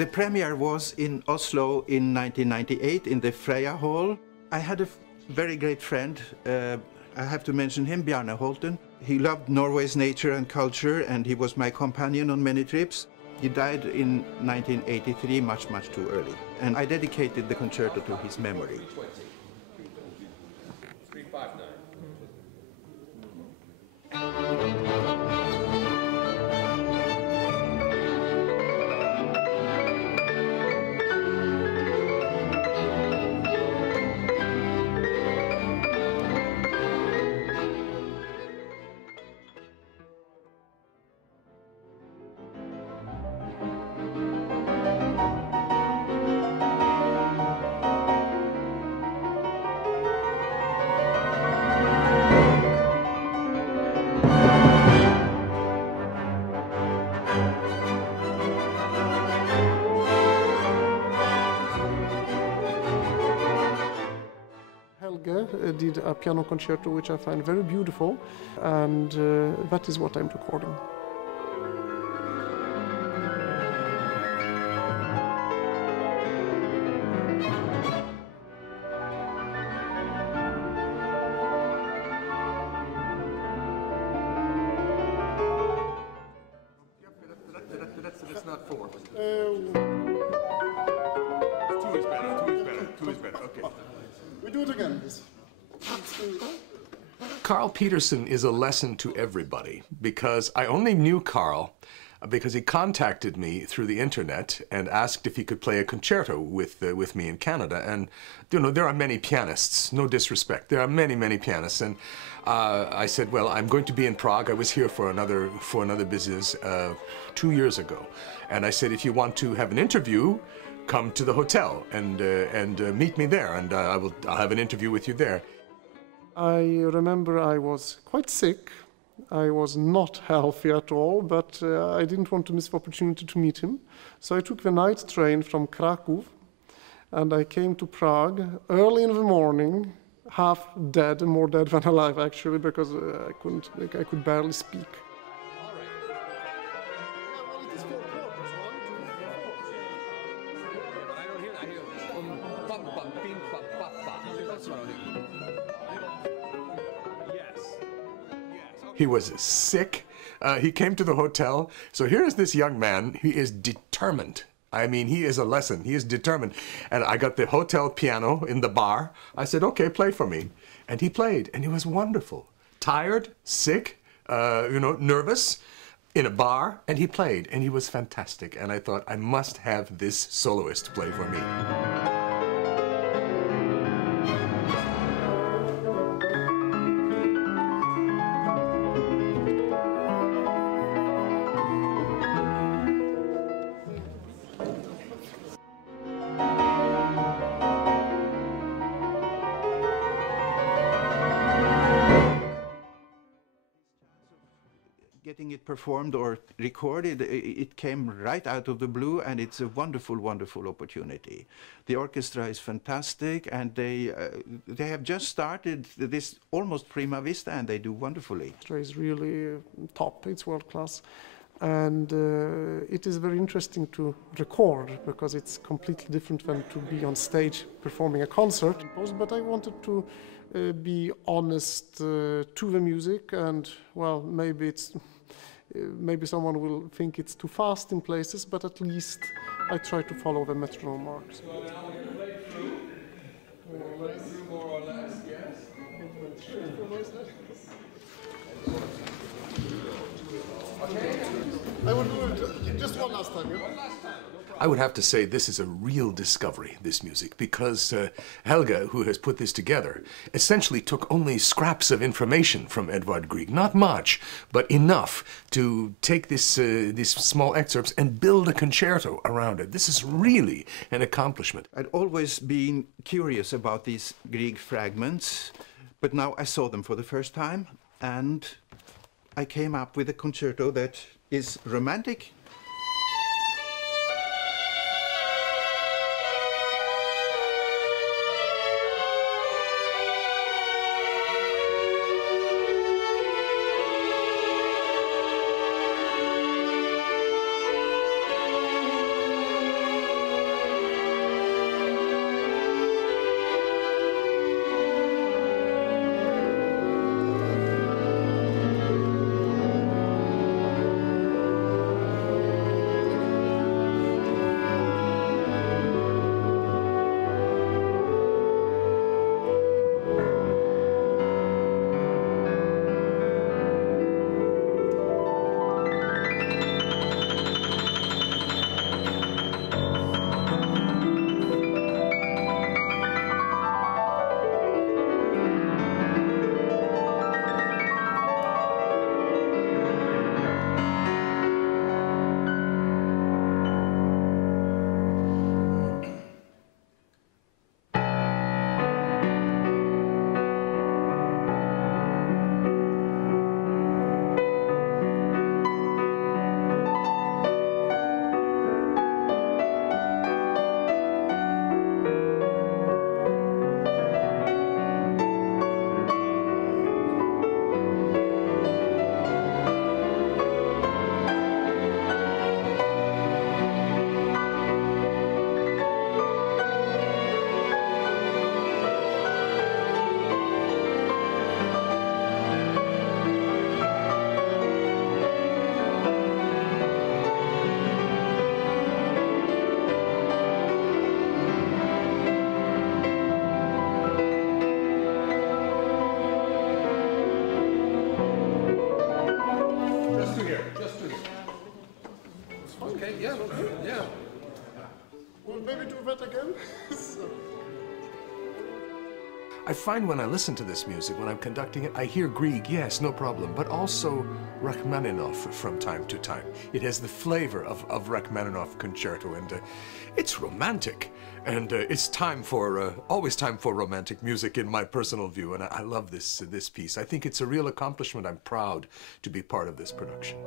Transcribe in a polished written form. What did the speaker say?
The premiere was in Oslo in 1998 in the Freya Hall. I had a very great friend, I have to mention him, Bjarne Holten. He loved Norway's nature and culture, and he was my companion on many trips. He died in 1983, much too early. And I dedicated the concerto to his memory. 359. Helge did a piano concerto which I find very beautiful, and that is what I'm recording. That's not four. Two is better, two is better, okay. We do it again. Carl Petersson is a lesson to everybody, because I only knew Carl because he contacted me through the internet and asked if he could play a concerto with me in Canada. And you know, there are many pianists, no disrespect, there are many pianists, and I said, well, I'm going to be in Prague. I was here for another business 2 years ago, and I said, if you want to have an interview, come to the hotel and meet me there, and I'll have an interview with you there. I remember I was quite sick. I was not healthy at all, but I didn't want to miss the opportunity to meet him. So I took the night train from Krakow, and I came to Prague early in the morning, half dead, more dead than alive actually, because I could barely speak. He was sick. He came to the hotel. So here is this young man. He is determined. I mean, he is a lesson. He is determined. And I got the hotel piano in the bar. I said, okay, play for me. And he played, and he was wonderful. Tired, sick, you know, nervous, in a bar, and he played, and he was fantastic. And I thought, I must have this soloist play for me. Getting it performed or recorded, it came right out of the blue, and it's a wonderful opportunity. The orchestra is fantastic, and they have just started this almost prima vista, and they do wonderfully. The orchestra is really top, it's world class, and it is very interesting to record because it's completely different than to be on stage performing a concert. But I wanted to be honest to the music, and well, maybe someone will think it's too fast in places, but at least I try to follow the metronome marks. I will do it just one last time. I would have to say this is a real discovery, this music, because Helge, who has put this together, essentially took only scraps of information from Edvard Grieg. Not much, but enough to take these small excerpts and build a concerto around it. This is really an accomplishment. I'd always been curious about these Grieg fragments, but now I saw them for the first time, and I came up with a concerto that is romantic, Yeah, yeah. We'll maybe do that again. I find when I listen to this music, when I'm conducting it, I hear Grieg, yes, no problem, but also Rachmaninoff from time to time. It has the flavor of Rachmaninoff concerto, and it's romantic. And it's time for, always time for romantic music in my personal view, and I love this piece. I think it's a real accomplishment. I'm proud to be part of this production.